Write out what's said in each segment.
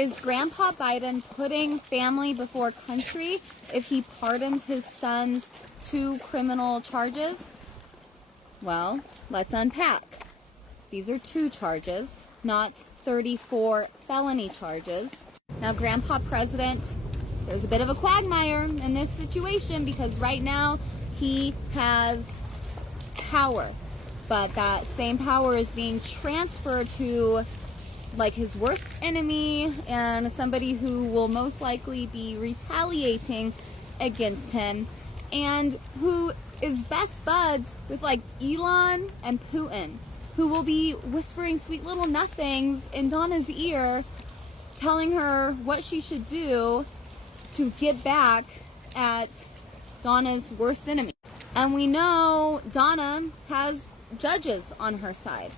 Is Grandpa Biden putting family before country if he pardons his son's 2 criminal charges? Well, let's unpack. These are 2 charges, not 34 felony charges. Now, Grandpa President, there's a bit of a quagmire in this situation because right now he has power, but that same power is being transferred to like his worst enemy and somebody who will most likely be retaliating against him and who is best buds with like Elon and Putin, who will be whispering sweet little nothings in Donna's ear, telling her what she should do to get back at Donna's worst enemy. And we know Donna has judges on her side.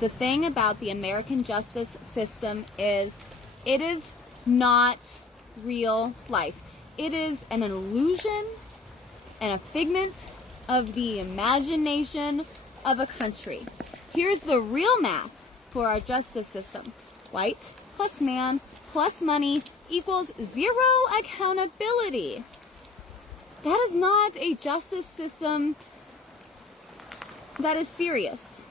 The thing about the American justice system is it is not real life. It is an illusion and a figment of the imagination of a country. Here's the real math for our justice system. White plus man plus money equals 0 accountability. That is not a justice system that is serious.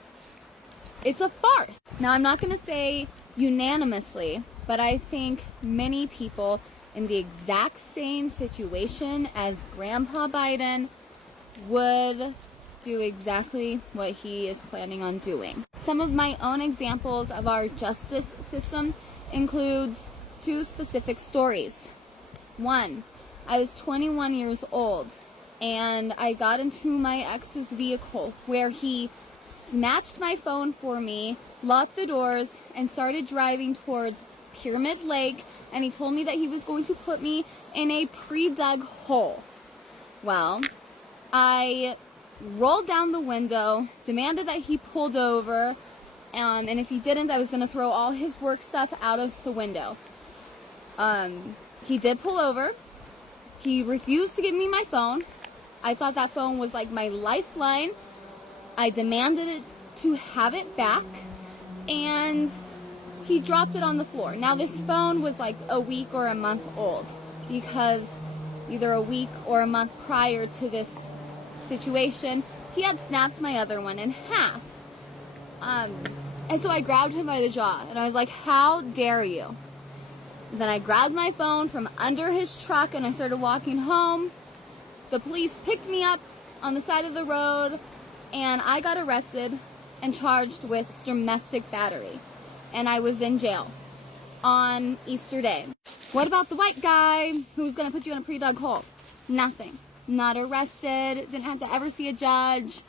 It's a farce. Now, I'm not going to say unanimously, but I think many people in the exact same situation as Grandpa Biden would do exactly what he is planning on doing. Some of my own examples of our justice system includes 2 specific stories. 1, I was 21 years old and I got into my ex's vehicle where he snatched my phone for me, locked the doors, and started driving towards Pyramid Lake, and he told me that he was going to put me in a pre-dug hole. Well, I rolled down the window, demanded that he pulled over, and if he didn't, I was going to throw all his work stuff out of the window. He did pull over. He refused to give me my phone. I thought that phone was like my lifeline. I demanded it to have it back, and he dropped it on the floor. Now, this phone was like a week or a month old because either a week or a month prior to this situation, he had snapped my other one in half. And so I grabbed him by the jaw, and I was like, how dare you? And then I grabbed my phone from under his truck, and I started walking home. The police picked me up on the side of the road, and I got arrested and charged with domestic battery. And I was in jail on Easter Day. What about the white guy who's going to put you in a pre-dug hole? Nothing. Not arrested. Didn't have to ever see a judge.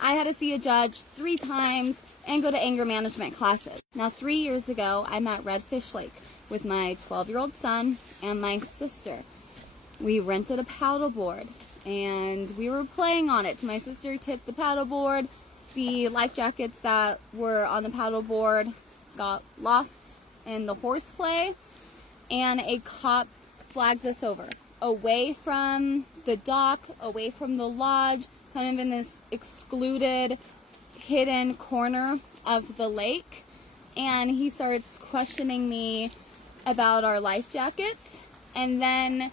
I had to see a judge 3 times and go to anger management classes. Now, 3 years ago, I'm at Redfish Lake with my 12-year-old son and my sister. We rented a paddleboard and we were playing on it. My sister tipped the paddleboard. The life jackets that were on the paddleboard got lost in the horseplay, and a cop flags us over, away from the dock, away from the lodge, kind of in this excluded, hidden corner of the lake, and he starts questioning me about our life jackets, and then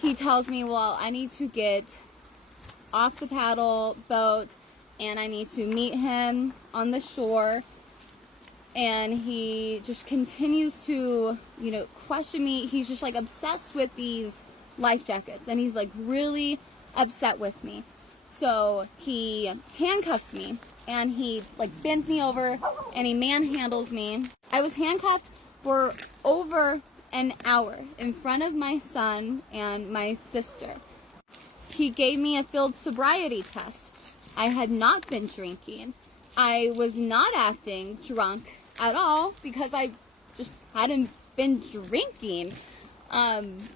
he tells me, well, I need to get off the paddle boat and I need to meet him on the shore. And he just continues to, question me. He's just like obsessed with these life jackets, and he's like really upset with me. So he handcuffs me and he like bends me over and he manhandles me. I was handcuffed for over an hour in front of my son and my sister. He gave me a field sobriety test. I had not been drinking. I was not acting drunk at all because I just hadn't been drinking. And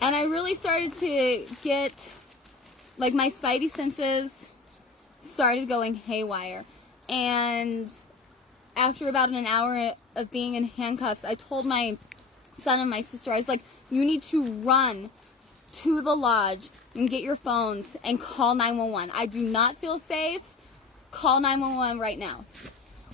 I really started to get, like, my spidey senses started going haywire. And after about an hour of being in handcuffs, I told my son and my sister, I was like, you need to run to the lodge and get your phones and call 911. I do not feel safe. Call 911 right now.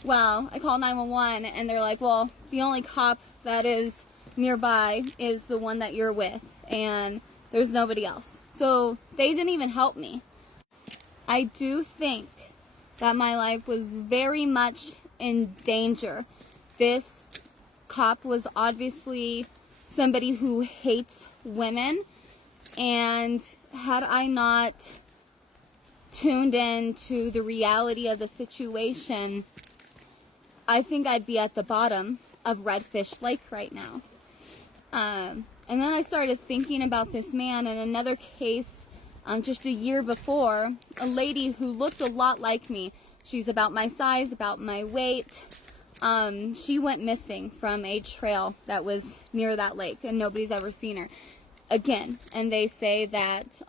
Well, I called 911 and they're like, well, the only cop that is nearby is the one that you're with, and there's nobody else. So they didn't even help me. I do think that my life was very much in danger. This cop was obviously somebody who hates women, and had I not tuned in to the reality of the situation, I think I'd be at the bottom of Redfish Lake right now. And then I started thinking about this man in another case just a year before, a lady who looked a lot like me. She's about my size, about my weight. She went missing from a trail that was near that lake, and nobody's ever seen her again. And they say that,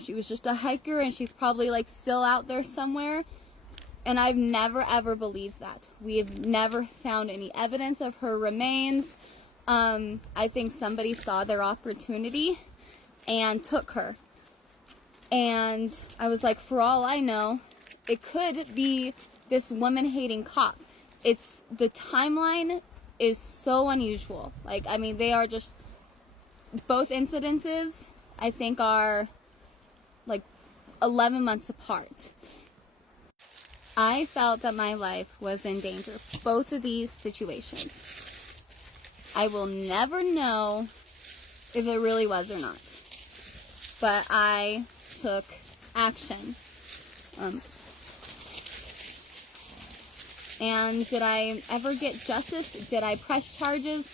she was just a hiker and she's probably like still out there somewhere. And I've never ever believed that. We have never found any evidence of her remains. I think somebody saw their opportunity and took her. And I was like, for all I know, it could be this woman-hating cop. The timeline is so unusual. Like, I mean, they are just, both incidences, I think, are like 11 months apart. I felt that my life was in danger. Both of these situations. I will never know if it really was or not. But I took action. And did I ever get justice? Did I press charges?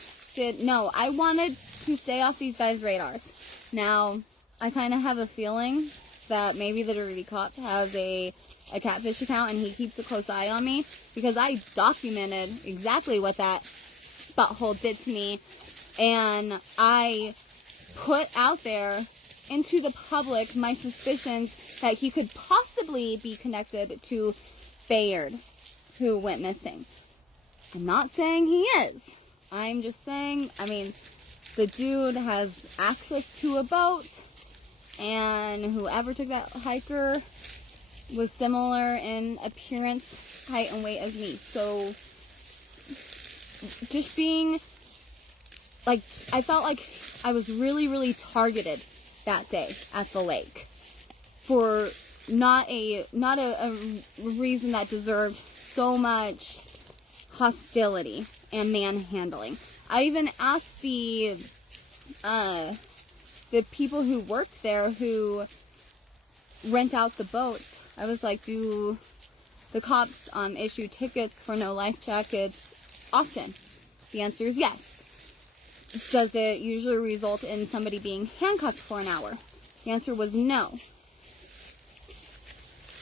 No, I wanted to stay off these guys' radars. Now, I kind of have a feeling that maybe the dirty cop has a catfish account and he keeps a close eye on me, because I documented exactly what that butthole did to me, and I put out there into the public my suspicions that he could possibly be connected to Bayard, who went missing. I'm not saying he is. I'm just saying, I mean, the dude has access to a boat, and whoever took that hiker was similar in appearance, height, and weight as me. So, just being, like, I felt like I was really, really targeted that day at the lake for not a reason that deserved so much hostility and manhandling. I even asked the people who worked there, who rent out the boats. I was like, do the cops issue tickets for no life jackets often? The answer is yes. Does it usually result in somebody being handcuffed for an hour? The answer was no.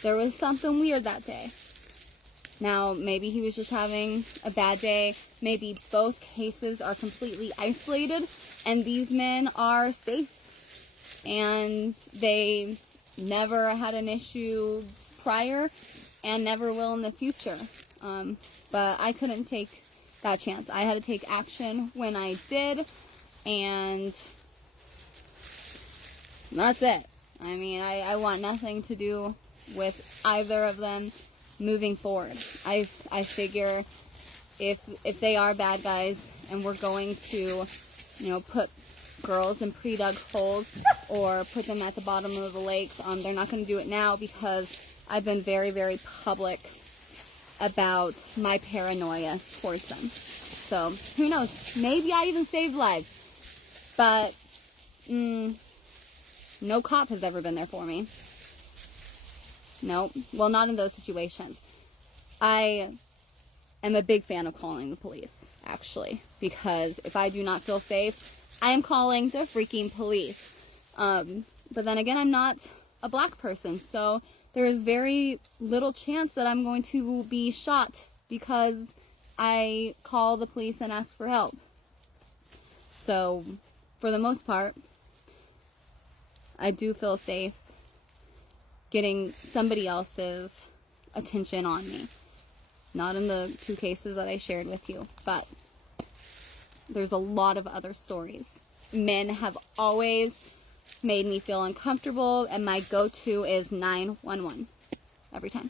There was something weird that day. Now, maybe he was just having a bad day. Maybe both cases are completely isolated and these men are safe and they never had an issue prior and never will in the future. But I couldn't take that chance. I had to take action when I did, and that's it. I mean, I want nothing to do with either of them moving forward. I figure if they are bad guys and we're going to, put girls in pre-dug holes or put them at the bottom of the lakes, they're not going to do it now, because I've been very, very public about my paranoia towards them. So, who knows? Maybe I even saved lives. But, no cop has ever been there for me. No. Well, not in those situations. I am a big fan of calling the police, actually. Because if I do not feel safe, I am calling the freaking police. But then again, I'm not a black person, so there is very little chance that I'm going to be shot because I call the police and ask for help. So, for the most part, I do feel safe getting somebody else's attention on me. Not in the 2 cases that I shared with you, but there's a lot of other stories. Men have always made me feel uncomfortable, and my go-to is 911 every time.